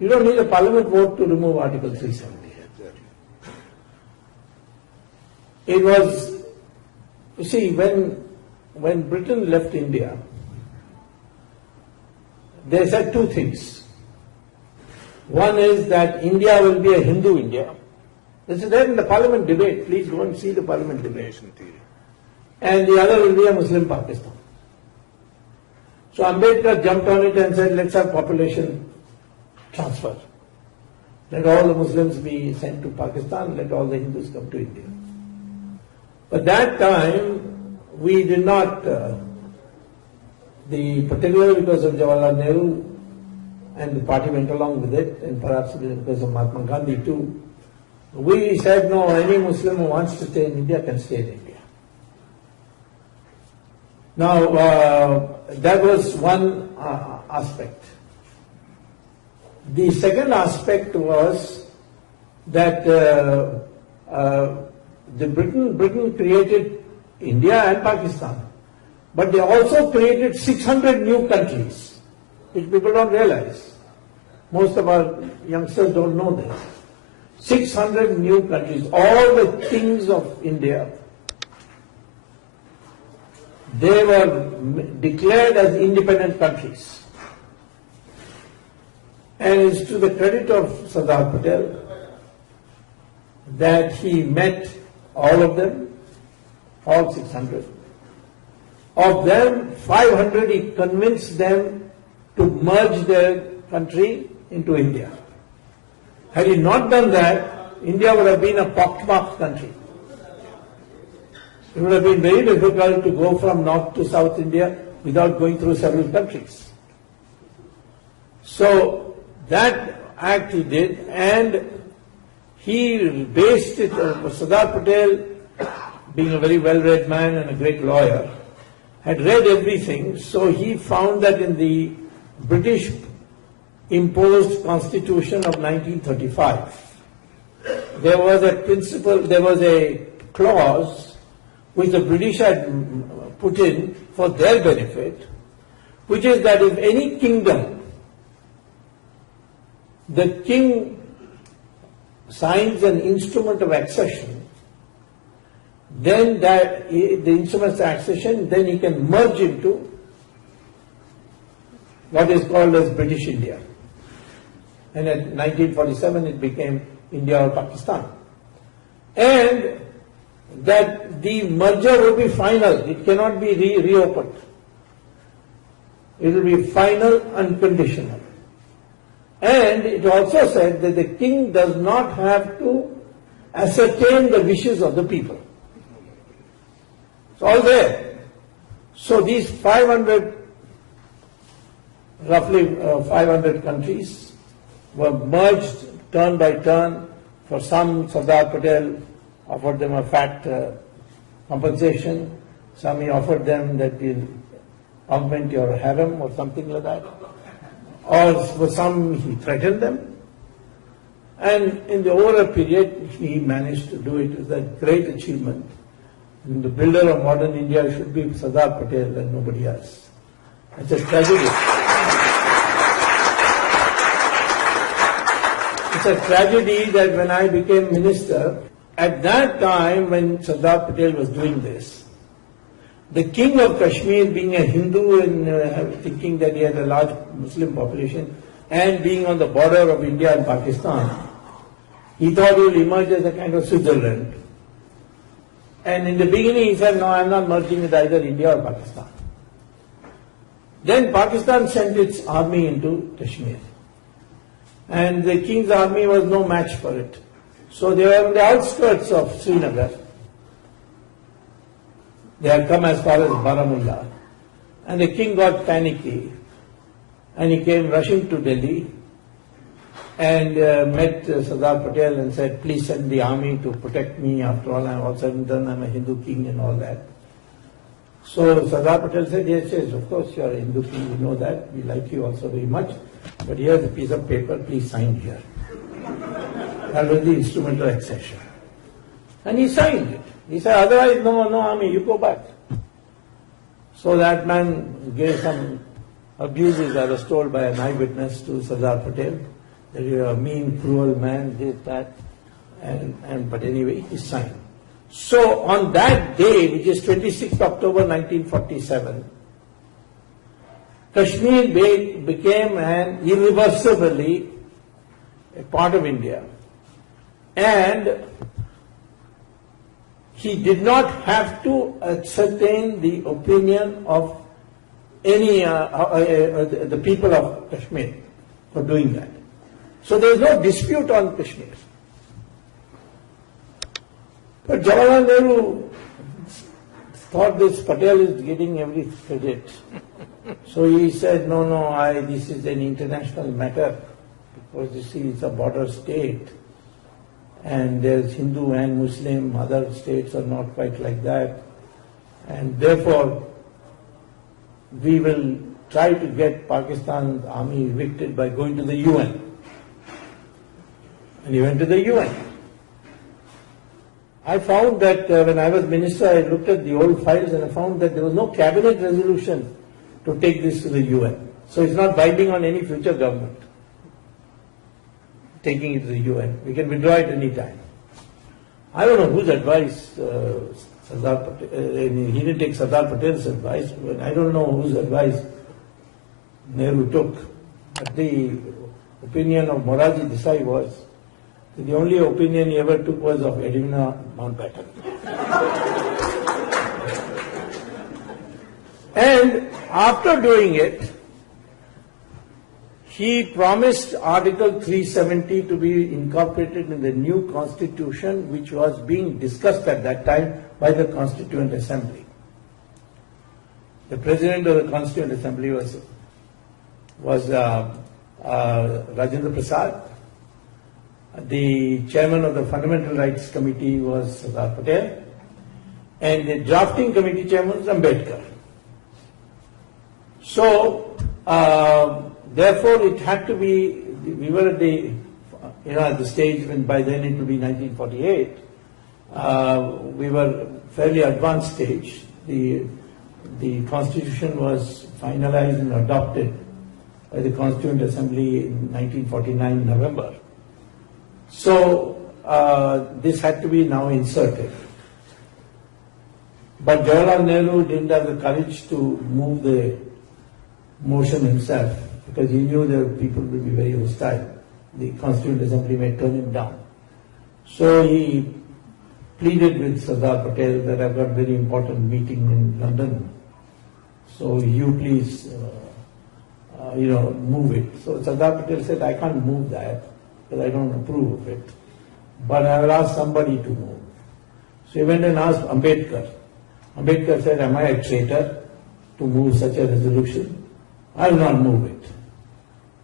You don't need a parliament vote to remove Article 370. It was, you see, when Britain left India, they said two things. One is that India will be a Hindu India. This is there in the parliament debate. Please go and see the parliament debate. And the other will be a Muslim Pakistan. So Ambedkar jumped on it and said, let's have population transfer. Let all the Muslims be sent to Pakistan, let all the Hindus come to India. But that time, we did not, particularly because of Jawaharlal Nehru, and the party went along with it, and perhaps because of Mahatma Gandhi too, we said, no, any Muslim who wants to stay in India can stay in India. Now, that was one aspect. The second aspect was that Britain created India and Pakistan, but they also created 600 new countries, which people don't realize. Most of our youngsters don't know this. 600 new countries, all the kings of India, they were declared as independent countries. And it's to the credit of Sardar Patel that he met all of them, all 600. Of them, 500 he convinced them to merge their country into India. Had he not done that, India would have been a pockmarked country. It would have been very difficult to go from North to South India without going through several countries. So that act he did, and he based it, Sardar Patel, being a very well-read man and a great lawyer, had read everything, so he found that in the British imposed Constitution of 1935, there was a principle, there was a clause which the British had put in for their benefit, which is that if any kingdom, the king signs an instrument of accession, then that the instrument of accession, then he can merge into what is called as British India. And in 1947 it became India or Pakistan. And that the merger will be final, it cannot be reopened. It will be final, unconditional. And it also said that the king does not have to ascertain the wishes of the people. It's all there. So these 500, roughly 500 countries were merged turn by turn. For some, Sardar Patel offered them a fat compensation. Some he offered them that will augment your harem or something like that. Or for some he threatened them. And in the over a period he managed to do it with a great achievement. And the builder of modern India should be Sardar Patel and nobody else. It's a tragedy. It's a tragedy that when I became minister, at that time when Sardar Patel was doing this, the king of Kashmir, being a Hindu and thinking that he had a large Muslim population, and being on the border of India and Pakistan, he thought he will emerge as a kind of Switzerland. And in the beginning he said, no, I am not merging with either India or Pakistan. Then Pakistan sent its army into Kashmir. And the king's army was no match for it. So they were on the outskirts of Srinagar. They had come as far as Baramulla. And the king got panicky. And he came rushing to Delhi and met Sardar Patel and said, please send the army to protect me. After all, I'm all said and done, I'm a Hindu king and all that. So Sardar Patel said, yes, of course you are a Hindu king, we know that. We like you also very much. But here's a piece of paper, please sign here. That was the instrument of accession. And he signed it. He said, otherwise, no army, you go back. So that man gave some abuses, I was told by an eyewitness to Sardar Patel. that you're a mean, cruel man, this, that, but anyway, he signed. So on that day, which is 26th October 1947, Kashmir became an irreversibly a part of India, and he did not have to ascertain the opinion of any the people of Kashmir for doing that. So there is no dispute on Kashmir. But Jawaharlal Nehru thought this Patel is getting every credit. So he said, no, this is an international matter, because you see it's a border state, and there's Hindu and Muslim, other states are not quite like that, and therefore we will try to get Pakistan's army evicted by going to the UN. And he went to the UN. I found that when I was minister, I looked at the old files and I found that there was no cabinet resolution to take this to the UN. So it's not binding on any future government taking it to the UN. We can withdraw it any time. I don't know whose advice Sardar Patel, he didn't take Sardar Patel's advice, but I don't know whose advice Nehru took. But the opinion of Morarji Desai was, the only opinion he ever took was of Edwina Mountbatten. And after doing it, he promised Article 370 to be incorporated in the new constitution, which was being discussed at that time by the Constituent Assembly. The president of the Constituent Assembly was Rajendra Prasad. The chairman of the Fundamental Rights Committee was Sardar Patel, and the drafting committee chairman was Ambedkar. So, therefore, it had to be. We were at the, at the stage when by then it would be 1948. We were fairly advanced stage. The constitution was finalized and adopted by the Constituent Assembly in 1949 November. So this had to be now inserted. But Jawaharlal Nehru didn't have the courage to move the motion himself, because he knew that people would be very hostile. The Constituent Assembly may turn him down. So he pleaded with Sardar Patel that I've got a very important meeting in London. So you please, move it. So Sardar Patel said, I can't move that, because I don't approve of it, but I will ask somebody to move. So he went and asked Ambedkar. Ambedkar said, am I a traitor to move such a resolution? I will not move it.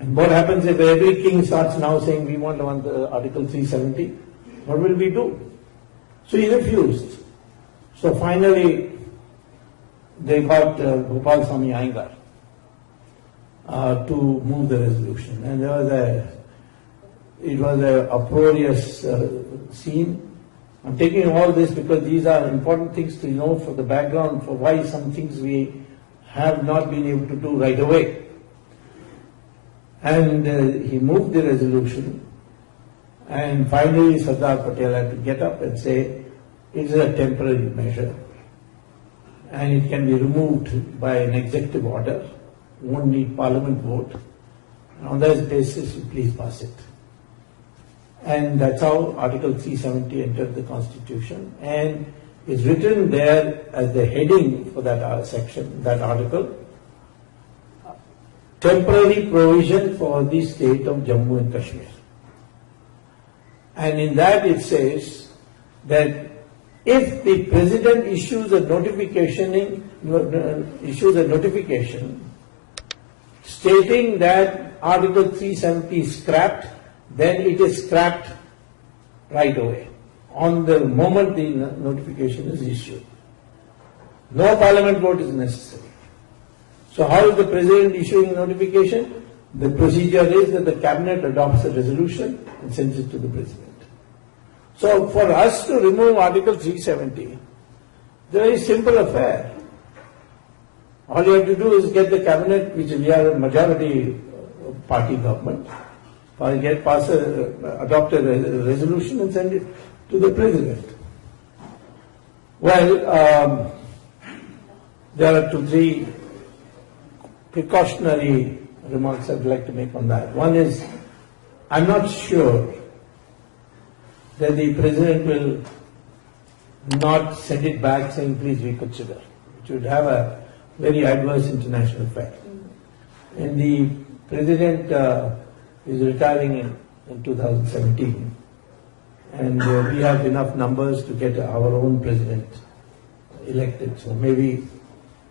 And what happens if every king starts now saying, we want Article 370? What will we do? So he refused. So finally, they got Gopal Swamy Iyengar to move the resolution. And it was an uproarious scene. I'm taking all this because these are important things to know for the background for why some things we have not been able to do right away. And he moved the resolution, and finally Sardar Patel had to get up and say, it is a temporary measure and it can be removed by an executive order, won't need parliament vote, and on that basis you please pass it. And that's how Article 370 entered the Constitution, and is written there as the heading for that section, that article, temporary provision for the state of Jammu and Kashmir. And in that it says that if the President issues a notification stating that Article 370 is scrapped, then it is scrapped right away, on the moment the notification is issued. No parliament vote is necessary. So how is the President issuing notification? The procedure is that the Cabinet adopts a resolution and sends it to the President. So for us to remove Article 370, it's a very simple affair. All you have to do is get the Cabinet, which we are a majority party government, adopt a resolution and send it to the President. Well, there are 2-3 precautionary remarks I'd like to make on that. One is, I'm not sure that the President will not send it back saying, please reconsider. It would have a very adverse international effect. And the President is retiring in 2017. And we have enough numbers to get our own President elected. So maybe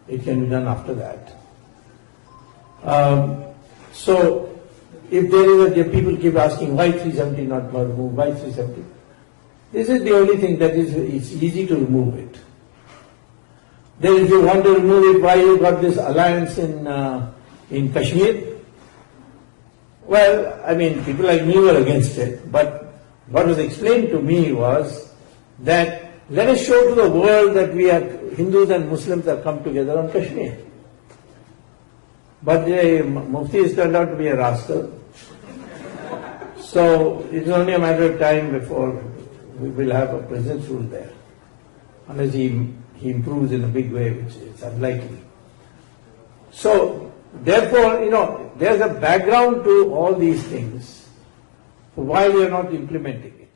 it can be done after that. So if there is people keep asking, why 370 not removed, why 370? This is the only thing that it's easy to remove it. Then if you want to remove it, why you got this alliance in Kashmir? Well, I mean, people like me were against it, but what was explained to me was that let us show to the world that we are Hindus and Muslims have come together on Kashmir. But the Mufti has turned out to be a rascal. So it's only a matter of time before we will have a president's rule there, unless he improves in a big way, which is unlikely. So therefore, there's a background to all these things, why we are not implementing it.